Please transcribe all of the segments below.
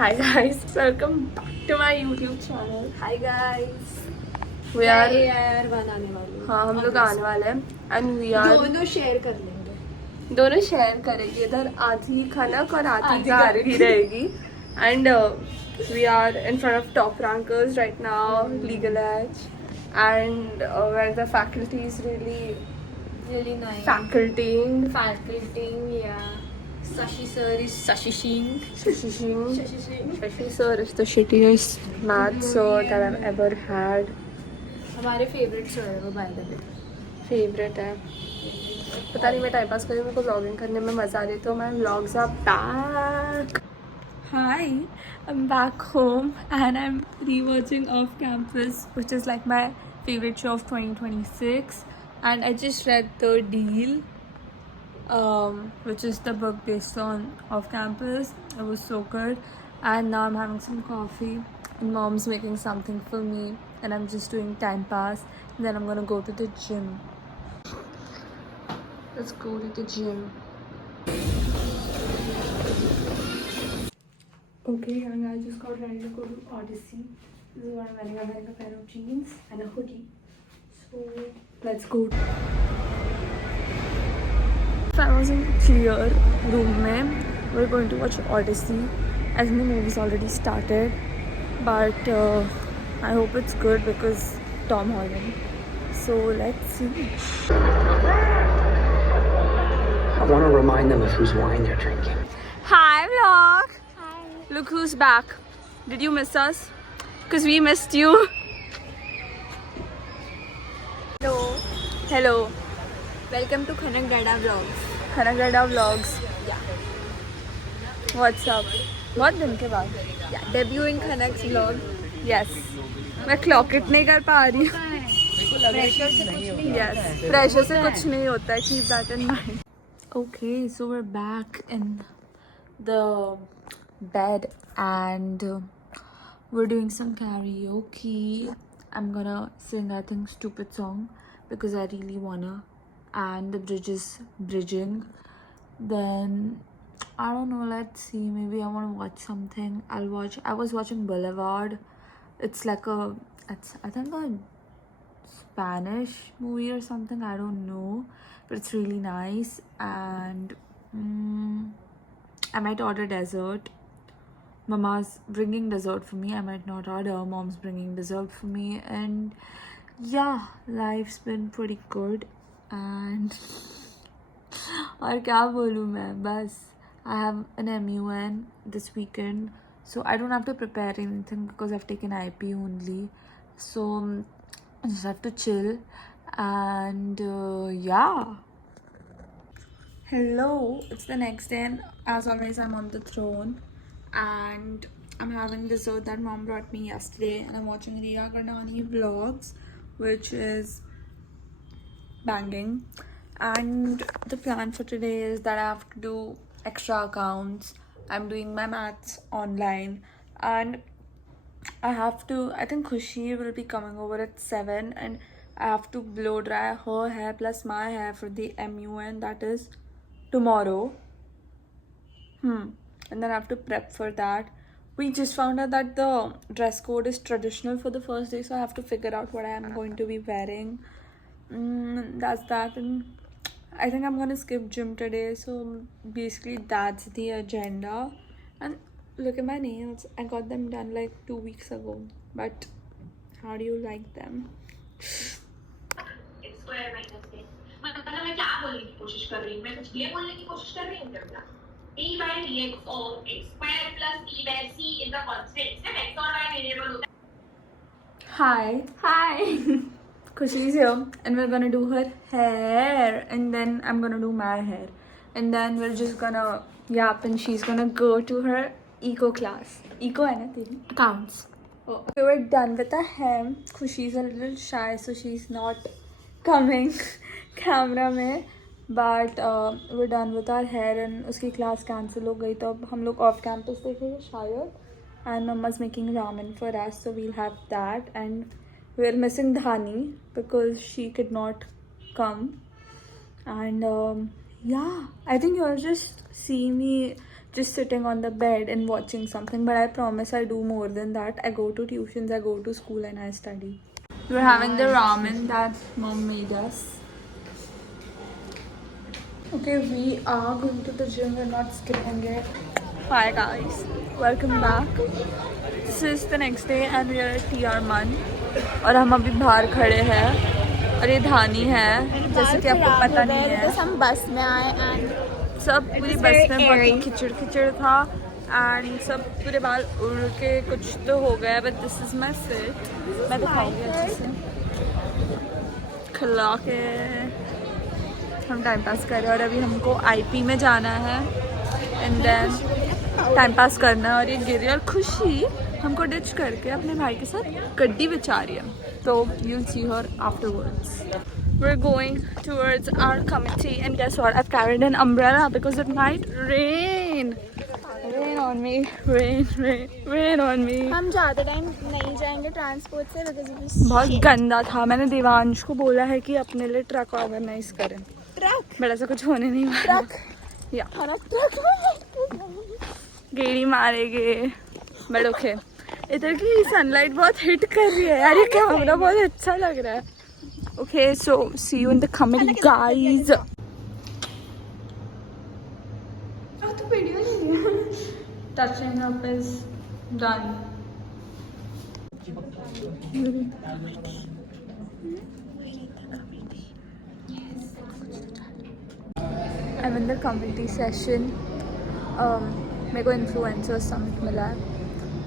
Hi guys, welcome back to my YouTube channel. Hi guys We are यार बनाने वाली हूँ। हाँ हम लोग आने वाले हैं and we are दोनों शेयर कर लेंगे। दोनों शेयर करेंगे. इधर आधी खनक और आधी आधी गारवी रहेगी. And we are in front of top rankers right now, Legal Edge, and where the faculty is Really nice. facultying. Yeah. Sashi sir is Sashishing. Shashi sir is the shittiest math sir that I've ever had. हमारे favourite sir है वो by the way. Favourite है. पता नहीं मैं time pass करी, मेरे को व्लॉगिंग करने में मज़ा आ रही, तो मैं vlogs are back. Hi, I'm back home and I'm rewatching Off Campus, which is like my favorite show of 2026. And I just read The Deal, which is the book based on Off Campus. It was so good. And now I'm having some coffee and mom's making something for me and I'm just doing time pass. And then I'm gonna go to the gym. Let's go to the gym. Okay, and I just got ready to go to Odyssey. This is what I'm wearing. I'm wearing a pair of jeans and a hoodie. So let's go. If I was in clear room mein, we're going to watch Odyssey, as the movie's already started. But I hope it's good because Tom Holland. So let's see. I want to remind them of whose wine they're drinking. Hi vlog. Hi. Look who's back. Did you miss us? Because we missed you. Hello. Hello. Welcome to Khanak Dada Vlogs. Khanagada vlogs. Yeah. What's up? बहुत दिन के बाद. Yeah. Debuting Khanak's vlog. Yes. मैं clock it नहीं कर पा रही हूँ. Pressure से कुछ नहीं Yes. Pressure से कुछ नहीं होता है. Keep that in mind. Okay, so we're back in the bed and we're doing some karaoke. I'm gonna sing, I think, stupid song because I really wanna, and the bridge is bridging. Then I don't know, let's see, maybe I want to watch something. I was watching Boulevard. It's like it's I think a Spanish movie or something, I don't know, but it's really nice. And I might order dessert. Mama's bringing dessert for me. I might not order. Mom's bringing dessert for me. And yeah, life's been pretty good. And और क्या बोलूँ मैं, बस I have an MUN this weekend, so I don't have to prepare anything because I've taken IP only. So I just have to chill. And yeah. Hello, it's the next day and as always I'm on the throne and I'm having dessert that mom brought me yesterday, and I'm watching Riya Karnani vlogs, which is banging. And the plan for today is that I have to do extra accounts. I'm doing my maths online and I think Khushi will be coming over at 7 and I have to blow dry her hair plus my hair for the MUN, that is tomorrow. And then I have to prep for that. We just found out that the dress code is traditional for the first day, so I have to figure out what I am going to be wearing. That's that. And I think I'm gonna skip gym today, so basically that's the agenda. And look at my nails, I got them done like 2 weeks ago, but how do you like them? Square minus के मतलब मैं क्या बोलने की कोशिश कर रही हूँ, मैं कुछ ये बोलने की कोशिश कर रही हूँ क्या? p by dx of x square plus p by c is the constant. सिर्फ x और y वेरिएबल होता है. Hi. Khushi's here and we're gonna do her hair and then I'm gonna do my hair and then we're just gonna yap and she's gonna go to her eco class. Eco hai na teri? Accounts. Oh. So we're done with the hair. Khushi's a little shy, so she's not coming camera mein, but we're done with our hair and uski class cancel ho gayi, तो अब हम लोग off campus देखेंगे शायद. And mama's making ramen for us, so we'll have that. And we're missing Dhani because she could not come. And yeah, I think you'll just see me just sitting on the bed and watching something. But I promise I do more than that. I go to tuitions, I go to school, and I study. We're having the ramen that mom made us. Okay, we are going to the gym. We're not skipping it. Hi guys, welcome back. This is the next day and we are at TR Man. और हम अभी बाहर खड़े हैं और ये धानी है जैसे कि आपको पता नहीं है. हम बस में आए एंड सब पूरी बस में बहुत खिचड़ था एंड सब पूरे बाल उड़ के कुछ तो हो गया. But this is my fit. मैं दिखाऊंगी अच्छे से खिला के. हम टाइम पास कर रहे हैं और अभी हमको IP में जाना है एंड देन टाइम पास करना है. और ये गिरी और खुशी हमको डिच करके अपने भाई के साथ गड्डी बिछा रही है. तो you'll see her afterwards. We're going towards our committee and guess what? I've carried an umbrella because it might rain. Rain on me, rain on me. हम ज़्यादा टाइम नहीं जाएंगे ट्रांसपोर्ट से बिकॉज बहुत गंदा था. मैंने देवांश को बोला है कि अपने लिए ट्रक ऑर्गेनाइज करें. ट्रक बट ऐसा कुछ होने नहीं वाला. ट्रक या ट्रक गेड़ी मारेंगे. बट ओके, इधर की सनलाइट बहुत हिट कर रही है यार. ये कैमरा बहुत अच्छा लग रहा है. Okay, so see you in the comedy, guys. Touching up is done. I'm in the comedy session. मेरे को इन्फ्लुएंसर समिट मिला है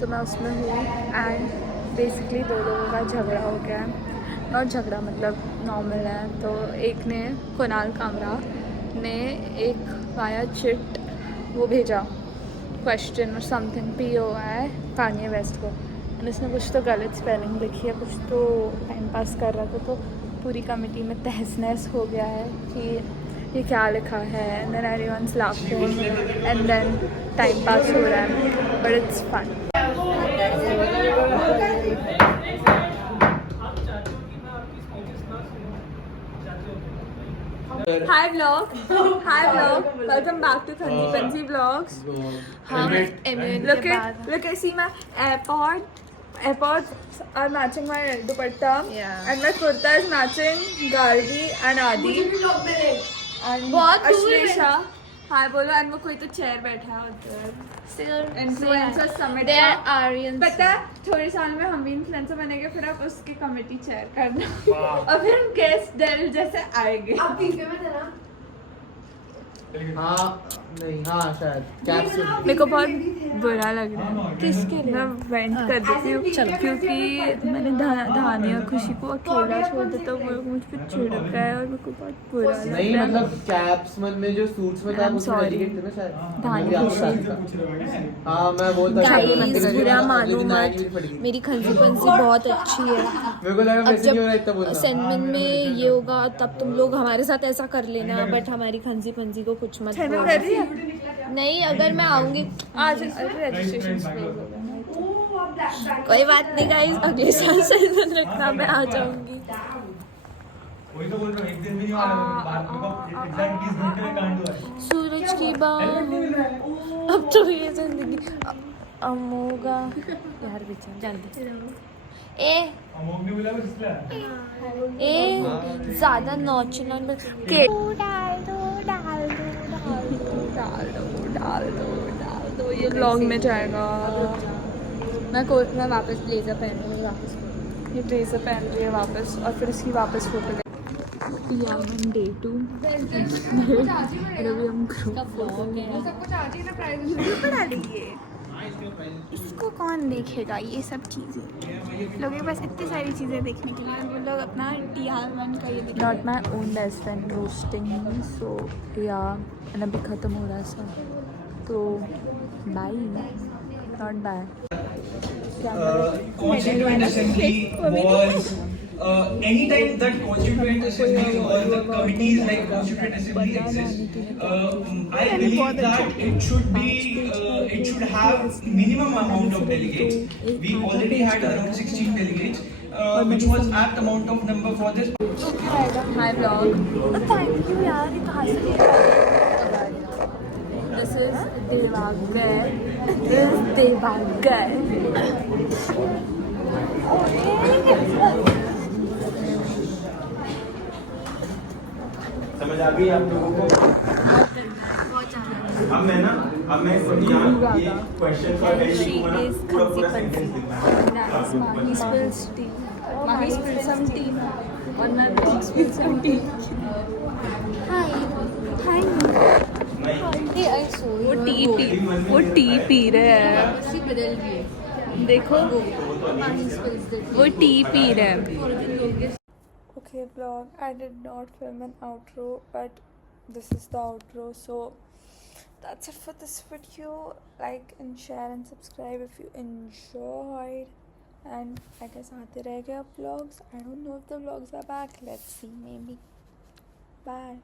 तो मैं उसमें हूँ एंड बेसिकली 2 लोगों का झगड़ा हो गया है. नॉट झगड़ा मतलब नॉर्मल है. तो एक ने कुणाल कामरा ने एक वाया चिट वो भेजा क्वेश्चन और समथिंग PO है कान्ये वेस्ट को एंड उसने कुछ तो गलत स्पेलिंग लिखी है. कुछ तो टाइम पास कर रहा था तो पूरी कमेटी में तहस नहस हो गया है कि ये क्या लिखा है. And then everyone's laughing and then time pass हो रहा है but it's fun. Hi vlog. Welcome back to Thansi Pansi Vlogs. Look, see my AirPods are matching my dupatta. Yeah. And my kurta is matching Gargi and Adi. And Ashleisha. Hi बोलो. and वो कोई तो chair बैठा है उधर. Influencer summit. They are Aryans. पता है थोड़े साल में हम भी इन्फ्लुएंसर बनेंगे फिर आप उसकी कमेटी चेयर करना और फिर हम गेस्ट डेल जैसे आएंगे. आप पीछे में थे ना. हाँ शायद मेरे को बहुत बुरा लग रहा है. किसके लिए? मैं वेंट कर देती हूँ क्योंकि मैंने धानिया खुशी को अकेला छोड़ दिया तो वो मुझ पर चिढ़ रहा है और मेरे को बहुत बुरा लग रहा है. नहीं मतलब कैप्स मन में जो सूट्स में था उसमें डेडिकेट थे ना शायद. धानिया खुशी. हाँ मैं बोलता गाइस बुरा मानो मत. मेरी खंसी पंसी बहुत अच्छी है. मेरे को लगा वैसे नहीं हो रहा इतना बोलना. असाइनमेंट में ये होगा तब तुम लोग हमारे साथ ऐसा कर लेना बट हमारी खंसी पंसी को कुछ मत बोलो. नहीं अगर मैं आऊंगी आज रजिस्ट्रेशन कोई बात नहीं गाइस. अगले साल सही मन रखना मैं आ जाऊंगी. सूरज की बाहों अब तो ये जिंदगी अमोगा यार बेचारा जान दे. ए ज्यादा नॉचना के डाल दो ये ब्लॉग में जाएगा. मैं वापस ब्लेजर पहन रही हूँ. ये ब्लेजर पहन रही है वापस और फिर इसकी वापस फोटो ले. Day 2 अभी हम इसको कौन देखेगा ये सब चीज़ें. लोगों के पास इतनी सारी चीज़ें देखने के लिए वो लोग अपना TR1 का ये देखते. Not my own best friend roasting so या अभी ख़त्म हो रहा है सब तो bye not bye. Constituent assembly was anytime that constituent assembly or the committees like constituent assembly exist, I believe that it should have minimum amount of delegates. We already had around 16 delegates, which was apt amount of number for this. Hi vlog. Thank you यार. ये कहाँ से? This is Devagar. This is Devagar. समझ आ गई आप लोगों को? अब मैं यहाँ ये क्वेश्चन का हेड लिखूंगा ना, पूरा सेंटेंस लिखना है। He spills tea. He spilled some tea. One man spilled some tea. वो टी पी रहे हैं, देखो वो टी पी रहे हैं. Okay vlog, I did not film an outro, but this is the outro, so that's it for this video. Like and share and subscribe if you enjoyed, and I guess aate rahega vlogs. I don't know if the vlogs are back, let's see, maybe. Bye.